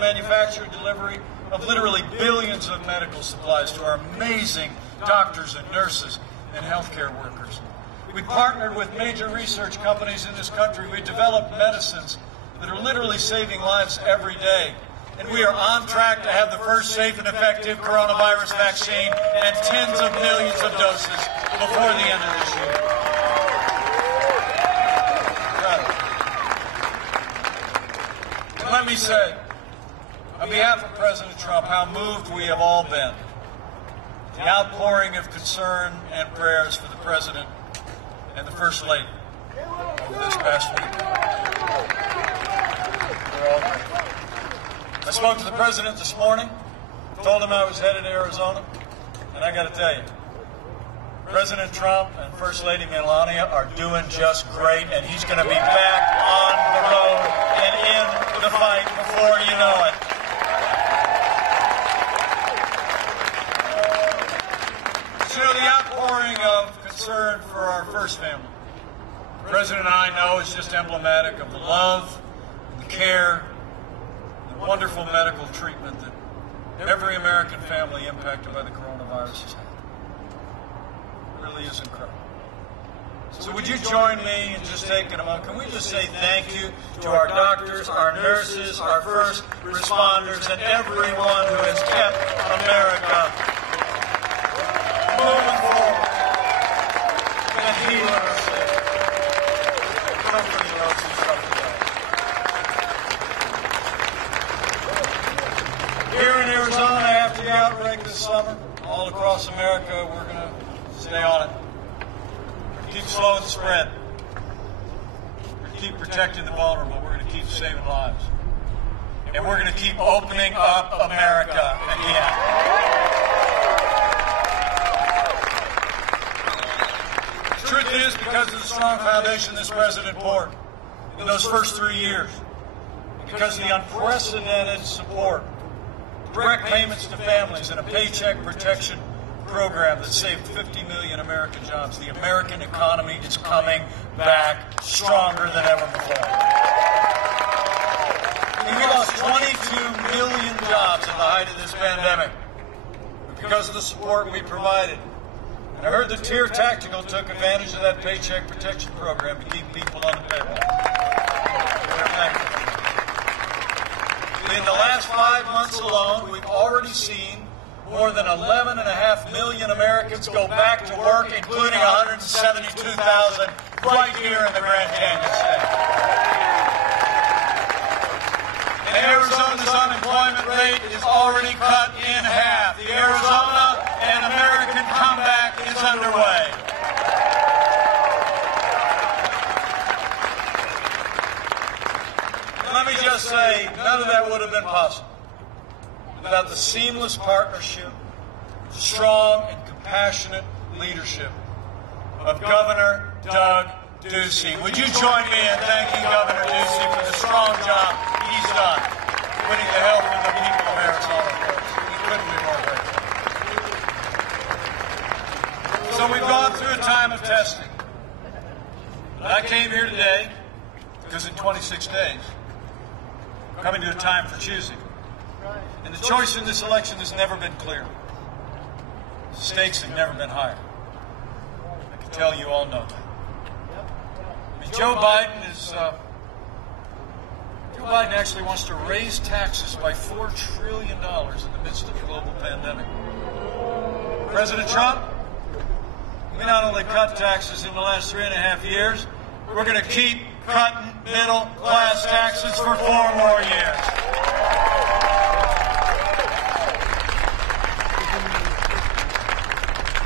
Manufacture and delivery of literally billions of medical supplies to our amazing doctors and nurses and healthcare workers. We partnered with major research companies in this country. We developed medicines that are literally saving lives every day. And we are on track to have the first safe and effective coronavirus vaccine and tens of millions of doses before the end of this year. And let me say, on behalf of President Trump, how moved we have all been. The outpouring of concern and prayers for the President and the First Lady over this past week. We're all grateful. I spoke to the President this morning, told him I was headed to Arizona, and I got to tell you, President Trump and First Lady Melania are doing just great, and he's going to be back on the road and in the fight before you know it. You know, the outpouring of concern for our first family, the President and I know is just emblematic of the love, the care, the wonderful medical treatment that every American family impacted by the coronavirus has had. It really is incredible. So would you join me in just taking a moment? Can we just say thank you to our doctors, our nurses, our first responders, and everyone who has kept America moving forward and healing our sick, comforting those who suffer. Here in Arizona, after the outbreak this summer, all across America, we're going to stay on it. We're going to keep slowing the spread. We're going to keep protecting the vulnerable. We're going to keep saving lives. And we're going to keep opening up America again. The truth is, because of the strong foundation this President poured in those first 3 years, because of the unprecedented support, direct payments to families, and a paycheck protection program that saved 50 million American jobs, the American economy is coming back stronger than ever before. We lost 22 million jobs at the height of this pandemic because of the support we provided. And I heard that Tier Tactical took advantage of that paycheck protection program to keep people on the payroll. In the last 5 months alone, we've already seen more than 11.5 million Americans go back to work, including 172,000 right here in the Grand Canyon State. And Arizona's unemployment rate is already cut in half. The Arizona and American comeback is underway. Let me just say, none of that would have been possible without the seamless partnership, strong and compassionate leadership of Governor Doug Ducey. Would you join me in thanking Governor Ducey for the strong job he's done putting the health of the people of Arizona first? We couldn't be more grateful. So we've gone through a time of testing. But I came here today because in 26 days, we're coming to a time for choosing. And the choice in this election has never been clearer. The stakes have never been higher. I can tell you all know that. I mean, Joe Biden actually wants to raise taxes by $4 trillion in the midst of the global pandemic. President Trump, we not only cut taxes in the last 3.5 years, we're going to keep cutting middle-class taxes for 4 more years.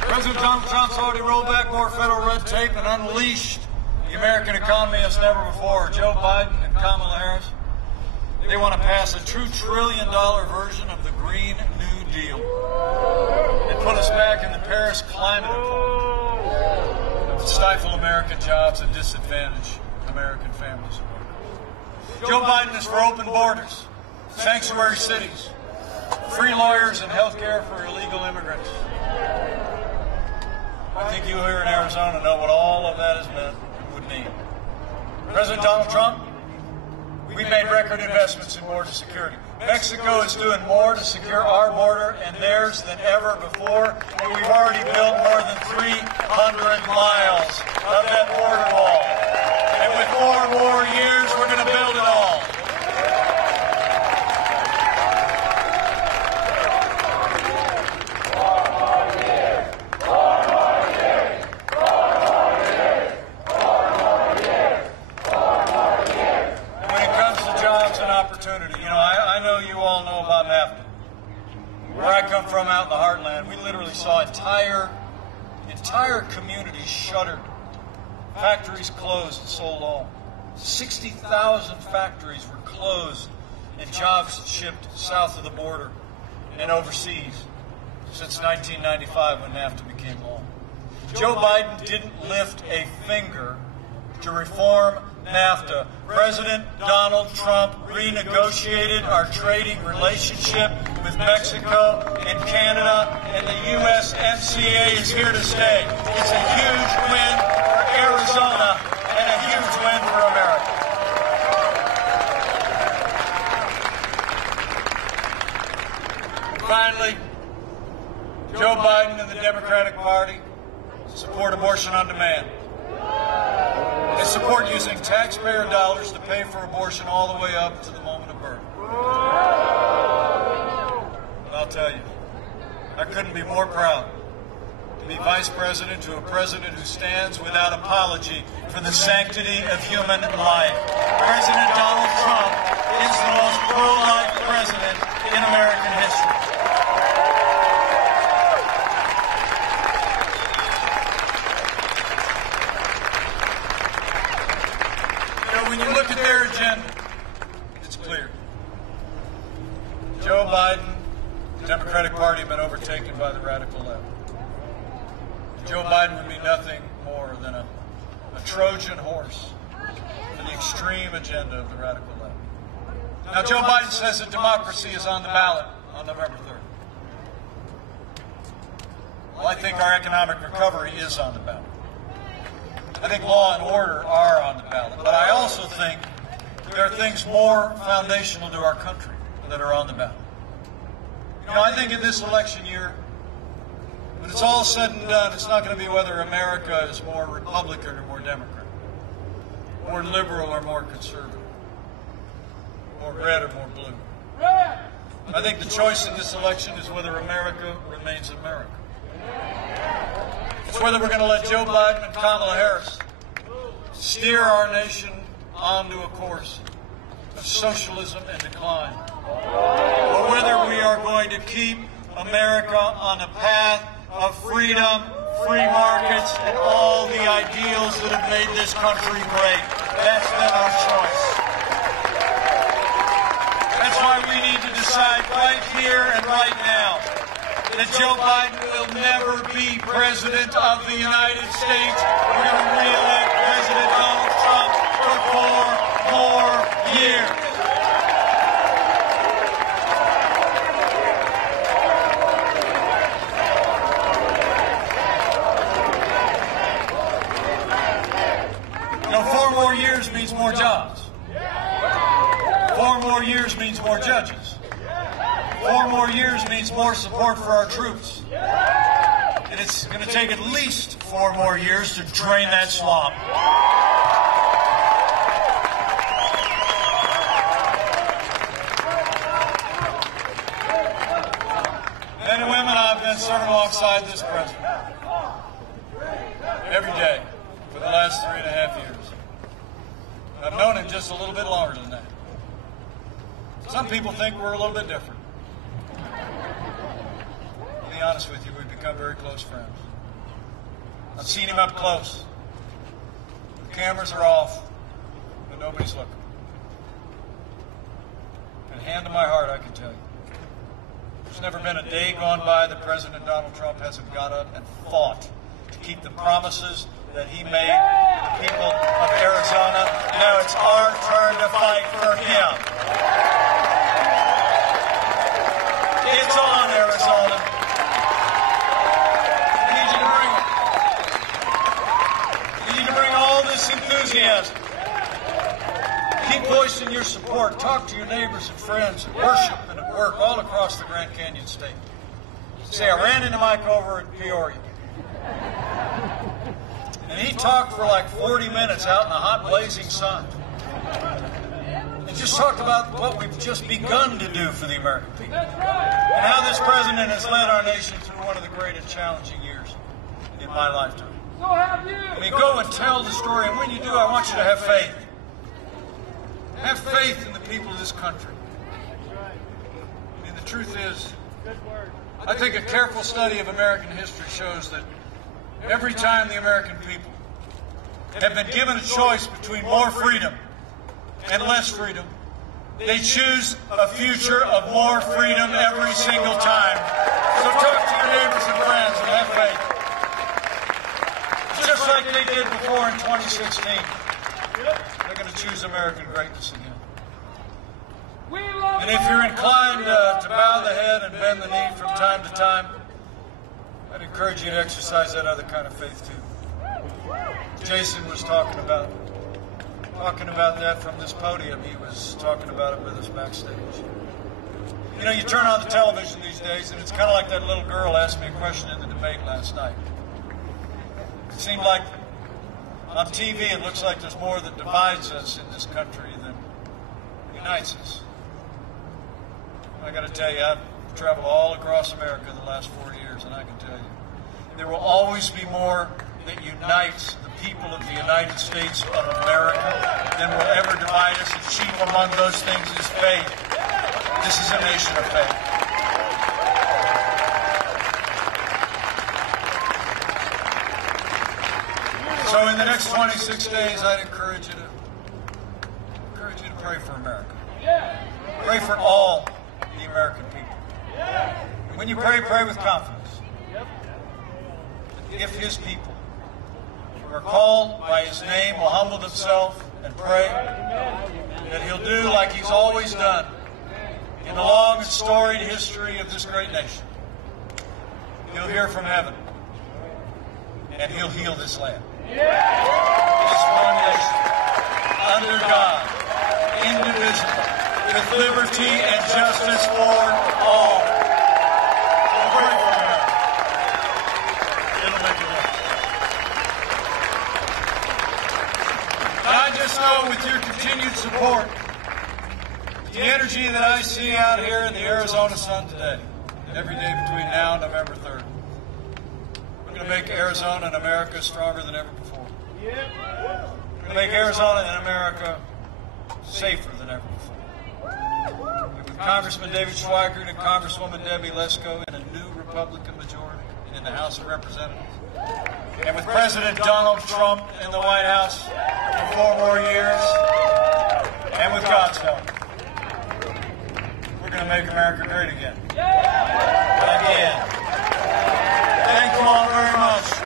President Donald Trump's already rolled back more federal red tape and unleashed the American economy as never before. Joe Biden and Kamala Harris, they want to pass a $2 trillion version of the Green New Deal and put us back in the Paris Climate Accord that would stifle American jobs and disadvantage American families. Joe Biden is for open borders, sanctuary cities, free lawyers, and health care for illegal immigrants. I think you here in Arizona know what all of that has meant and would mean. President Donald Trump, we made record investments in border security. Mexico is doing more to secure our border and theirs than ever before, and we've already built more than 300 miles of that border wall. And with 4 more years, we're going to build it all. I know you all know about NAFTA. Where I come from out in the heartland, we literally saw entire communities shuttered, factories closed and sold off. 60,000 factories were closed and jobs shipped south of the border and overseas since 1995 when NAFTA became law. Joe Biden didn't lift a finger to reform NAFTA. President Donald Trump renegotiated our trading relationship with Mexico and Canada, and the USMCA is here to stay. It's a huge win for Arizona and a huge win for America. Finally, Joe Biden and the Democratic Party support abortion on demand. They support using taxpayer dollars to pay for abortion all the way up to the moment of birth. And I'll tell you, I couldn't be more proud to be vice president to a president who stands without apology for the sanctity of human life. President Donald Trump is the most pro-life president in American history. When you look at their agenda, it's clear. Joe Biden, the Democratic Party have been overtaken by the radical left. Joe Biden would be nothing more than a Trojan horse for the extreme agenda of the radical left. Now, Joe Biden says that democracy is on the ballot on November 3rd. Well, I think our economic recovery is on the ballot. I think law and order are on the ballot, but I also think there are things more foundational to our country that are on the ballot. You know, I think in this election year, when it's all said and done, it's not going to be whether America is more Republican or more Democrat, more liberal or more conservative, more red or more blue. I think the choice in this election is whether America remains America. It's whether we're going to let Joe Biden and Kamala Harris steer our nation onto a course of socialism and decline, or whether we are going to keep America on a path of freedom, free markets, and all the ideals that have made this country great. That's been our choice. That's why we need to decide right here and right now that Joe Biden will never be President of the United States. We're going to re-elect President Donald Trump for 4 more years. You know, 4 more years means more jobs. 4 more years means more judges. 4 more years means more support for our troops. And it's going to take at least 4 more years to drain that swamp. Men and women, I've been serving alongside this president every day for the last 3.5 years. I've known him just a little bit longer than that. Some people think we're a little bit different. To be honest with you, we've become very close friends. I've seen him up close. The cameras are off, but nobody's looking. And hand to my heart, I can tell you, there's never been a day gone by that President Donald Trump hasn't got up and fought to keep the promises that he made to the people of Arizona. Now it's our turn to fight for him. It's on, Arizona. I need you to bring it. You need to bring all this enthusiasm. Keep voicing your support. Talk to your neighbors and friends at worship and at work all across the Grand Canyon State. Say, I ran into Mike over at Peoria. And he talked for like 40 minutes out in the hot blazing sun. And just talked about what we've just begun to do for the American people. And how this president has led our nation through one of the great and challenging years in my lifetime. I mean, go and tell the story, and when you do, I want you to have faith. Have faith in the people of this country. I mean, the truth is, I think a careful study of American history shows that every time the American people have been given a choice between more freedom and less freedom, they choose a future of more freedom every single time. So talk to your neighbors and friends and have faith. Just like they did before in 2016. They're going to choose American greatness again. And if you're inclined to bow the head and bend the knee from time to time, I'd encourage you to exercise that other kind of faith too. Jason was talking about that from this podium. He was talking about it with us backstage. You know, you turn on the television these days, and it's kind of like that little girl asked me a question in the debate last night. It seemed like on TV it looks like there's more that divides us in this country than unites us. I got to tell you, I've traveled all across America the last 4 years, and I can tell you, there will always be more that unites the people of the United States of America than will ever divide us. And chief among those things is faith. This is a nation of faith. So in the next 26 days, I'd encourage you to pray for America. Pray for all the American people. When you pray, pray with confidence. If his people who are called by his name will humble themselves and pray, that he'll do like he's always done in the long and storied history of this great nation. He'll hear from heaven, and he'll heal this land. This one nation, under God, indivisible, with liberty and justice for all. So pray for America. It'll make a difference. And I just know with your continued support, the energy that I see out here in the Arizona sun today, every day between now and November 3rd, we're going to make Arizona and America stronger than ever before. We're going to make Arizona and America safer than ever before. And with Congressman David Schweikert and Congresswoman Debbie Lesko in a new Republican majority in the House of Representatives, and with President Donald Trump in the White House for 4 more years, and with God's help, we're going to make America great again. Again.